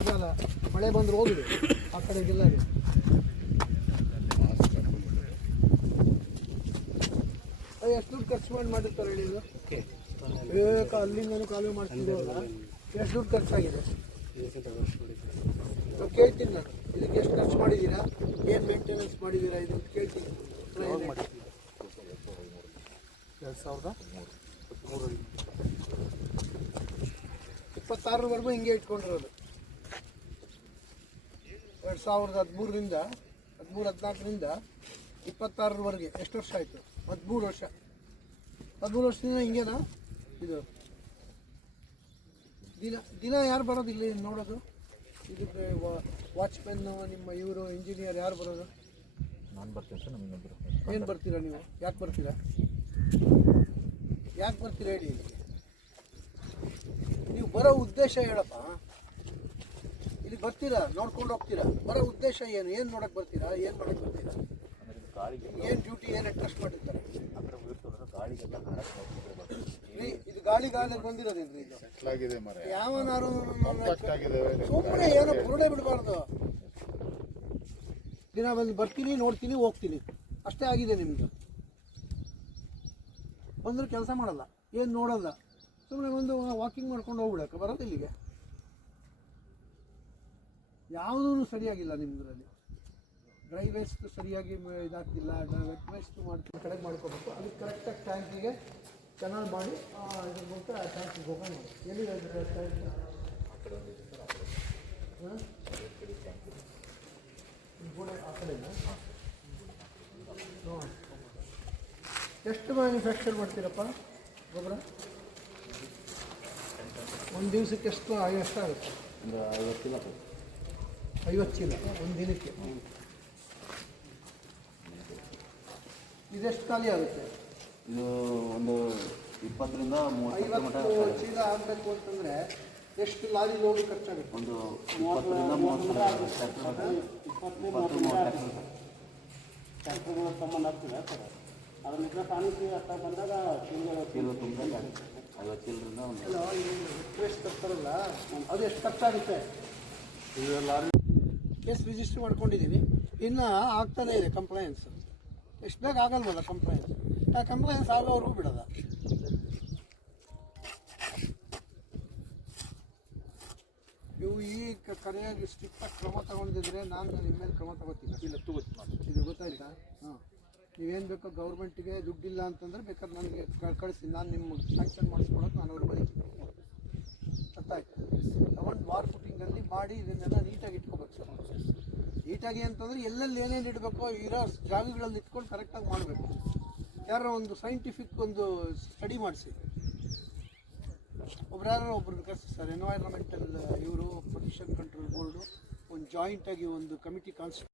ಮಳೆ ಬಂದ್ರೆ ಹೋಗಿದೆ ಆ ಕಡೆಗೆಲ್ಲ ಇದೆ. ಎಷ್ಟು ದುಡ್ಡು ಖರ್ಚು ಮಾಡಿರ್ತಾರೆ ಹೇಳಿ ಇದು? ಅಲ್ಲಿಂದನೂ ಕಾಲುವೆ ಮಾಡ್ತಿದ್ದೀವಲ್ಲ, ಎಷ್ಟು ದುಡ್ಡು ಖರ್ಚಾಗಿದೆ ಕೇಳ್ತೀನಿ ನಾನು. ಇದಕ್ಕೆ ಎಷ್ಟು ಖರ್ಚು ಮಾಡಿದ್ದೀರಾ, ಏನು ಮೇಂಟೆನೆನ್ಸ್ ಮಾಡಿದ್ದೀರಾ ಇದು ಕೇಳ್ತೀನಿ. 2026 ಹಿಂಗೆ ಇಟ್ಕೊಂಡಿರೋದು. 2013ರಿಂದ 14ರಿಂದ 26 ಎಷ್ಟು ವರ್ಷ ಆಯಿತು? 13 ವರ್ಷ. 13 ವರ್ಷದಿಂದ ಹಿಂಗೇನಾ ಇದು? ದಿನ ಯಾರು ಬರೋದು ಇಲ್ಲಿ ನೋಡೋದು? ಇದಕ್ಕೆ ವಾಚ್ಮೆನ್ನು, ನಿಮ್ಮ ಇವರು ಇಂಜಿನಿಯರ್ ಯಾರು ಬರೋದು? ನಾನು ಬರ್ತೀನಿ ಸರ್. ನಮ್ಮನ್ನೊಬ್ಬರು ಏನು ಬರ್ತೀರಾ ನೀವು? ಯಾಕೆ ಬರ್ತೀರಾ ಹೇಳಿ. ನೀವು ಬರೋ ಉದ್ದೇಶ ಹೇಳಪ್ಪ. ಇಲ್ಲಿ ಬರ್ತೀರಾ, ನೋಡ್ಕೊಂಡು ಹೋಗ್ತೀರಾ. ಬರೋ ಉದ್ದೇಶ ಏನು ನೋಡಕ್ಕೆ ಬರ್ತೀರಾ? ಏನು ಮಾಡಕ್ಕೆ ಬರ್ತೀರಾ? ಏನು ಡ್ಯೂಟಿ, ಏನು ಅಡ್ಜಸ್ಟ್ ಮಾಡಿರ್ತಾರೆ? ಇದು ಗಾಳಿಗಾಲಕ್ಕೆ ಬಂದಿರೋದೇನ್ರಿ? ಇದು ಯಾವನಾರು ಸುಮ್ಮನೆ ಏನೋ ಬುರುಡೆ ಬಿಡಬಾರ್ದು. ದಿನ ಬಂದು ಬರ್ತೀನಿ, ನೋಡ್ತೀನಿ, ಹೋಗ್ತೀನಿ, ಅಷ್ಟೇ ಆಗಿದೆ ನಿಮ್ಮದು. ಬಂದರೂ ಕೆಲಸ ಮಾಡಲ್ಲ, ಏನು ನೋಡಲ್ಲ, ಸುಮ್ಮನೆ ಒಂದು ವಾಕಿಂಗ್ ಮಾಡ್ಕೊಂಡು ಹೋಗ್ಬಿಡಕ್ಕೆ ಬರೋದು ಇಲ್ಲಿಗೆ. ಯಾವುದೂ ಸರಿಯಾಗಿಲ್ಲ ನಿಮ್ಮದ್ರಲ್ಲಿ. ಡ್ರೈ ವೇಸ್ಟ್ ಸರಿಯಾಗಿ ಇದಾಗ್ತಿಲ್ಲ, ವೆಟ್ ವೇಸ್ಟ್ ಮಾಡ್ತೀನಿ ಕಡೆಗೆ ಮಾಡ್ಕೋಬೇಕು. ಅದಕ್ಕೆ ಕರೆಕ್ಟಾಗಿ ಟ್ಯಾಂಕಿಗೆ ಕೆನಾಲ್ ಮಾಡಿ ಇದ್ರ ಮೂಲಕ ಟ್ಯಾಂಕಿಗೆ ಹೋಗೋಣ. ಎಲ್ಲಿದೆ ಟ್ಯಾಂಕ್? ಗೋಡೆ ಆ ಕಡೆನಾ? ಎಷ್ಟು ಮ್ಯಾನುಫ್ಯಾಕ್ಚರ್ ಮಾಡ್ತೀರಪ್ಪ ಗೊಬ್ಬರ? ಒಂದು ದಿವಸಕ್ಕೆ ಎಷ್ಟಾಗುತ್ತೆ? ಒಂದು 50 ಚೀಲ. 50 ಚೀಲ ಒಂದು ದಿನಕ್ಕೆ. ಇದೆಷ್ಟು ಖಾಲಿ ಆಗುತ್ತೆ? ಇದು ಒಂದು 20ರಿಂದ 30 ಚೀಲ ಆಗಬೇಕು ಅಂತಂದರೆ ಎಷ್ಟು ಲಾರಿ ಲೋಡು ಖರ್ಚಾಗುತ್ತೆ? ಒಂದು 20ರಿಂದ 30 ಟ್ರ್ಯಾಕ್ಟರ್ಗಳು ಸಂಬಂಧ ಆಗ್ತಿದೆ ಸರ್. ಅದರಿಂದ ಸಾಣಿಸಿ ಹತ್ತ ಬಂದಾಗ ಚೀಲ ತುಂಬಿದಂಗೆ ಆಗುತ್ತೆ. 50 ಚೀಲದಿಂದ ಒಂದು ವೇಸ್ಟ್ ತರ್ತಾರಲ್ಲ, ಅದು ಎಷ್ಟು ಖರ್ಚಾಗುತ್ತೆ? ಲಾರಿ ಕೇಸ್ ರಿಜಿಸ್ಟರ್ ಮಾಡ್ಕೊಂಡಿದ್ದೀನಿ, ಇನ್ನು ಆಗ್ತಾನೇ ಇದೆ ಕಂಪ್ಲೈನ್ಸ್. ಎಷ್ಟು ಬೇಗ ಆಗಲ್ವಲ್ಲ ಕಂಪ್ಲೈನ್ಸ್? ಆ ಕಂಪ್ಲೈನ್ಸ್ ಆಗೋವ್ರಿಗೂ ಬಿಡೋದ. ನೀವು ಈ ಕರೆಯಾಗಿ ಸ್ಟ್ರಿಕ್ಟಾಗಿ ಕ್ರಮ ತಗೊಂಡಿದ್ರೆ ನಾನು ನಿಮ್ಮ ಮೇಲೆ ಕ್ರಮ ತಗೋತೀನಿ. ಇದು ಗೊತ್ತಾಯ್ತಾ? ಹಾಂ, ನೀವೇನು ಬೇಕೋ ಗೌರ್ಮೆಂಟಿಗೆ ದುಡ್ಡಿಲ್ಲ ಅಂತಂದರೆ ಬೇಕಾದ್ರೆ ನನಗೆ ಕಳಿಸಿ, ನಾನು ನಿಮ್ಗೆ ಸ್ಯಾಂಕ್ಷನ್ ಮಾಡಿಸ್ಕೊಳಕ್ಕೆ ನಾನು ಅವ್ರಿಗೆ ಬರೀತೀನಿ. ಗೊತ್ತಾಯ್ತು? ತಗೊಂಡು ವಾರ್ ಫುಟಿಂಗಲ್ಲಿ ಮಾಡಿ ಇದನ್ನೆಲ್ಲ ನೀಟಾಗಿ ಇಟ್ಕೋಬೇಕು ಸರ್. ನೀಟಾಗಿ ಅಂತಂದರೆ ಎಲ್ಲೆಲ್ಲಿ ಏನೇನು ಇಡಬೇಕೋ ಇರೋ ಜಾಗಗಳಲ್ಲಿ ಇಟ್ಕೊಂಡು ಕರೆಕ್ಟಾಗಿ ಮಾಡಬೇಕು. ಯಾರೋ ಒಂದು ಸೈಂಟಿಫಿಕ್ ಒಂದು ಸ್ಟಡಿ ಮಾಡಿಸಿ, ಒಬ್ರನ್ನ ಕಳಿಸಿ ಸರ್. ಎನ್ವೈರನ್ಮೆಂಟಲ್ ಇವರು, ಪೊಲ್ಯೂಷನ್ ಕಂಟ್ರೋಲ್ ಬೋರ್ಡು ಒಂದು ಜಾಯಿಂಟಾಗಿ ಒಂದು ಕಮಿಟಿ ಕಾನ್ಸ್ಟಿಟ್ಯೂಟ್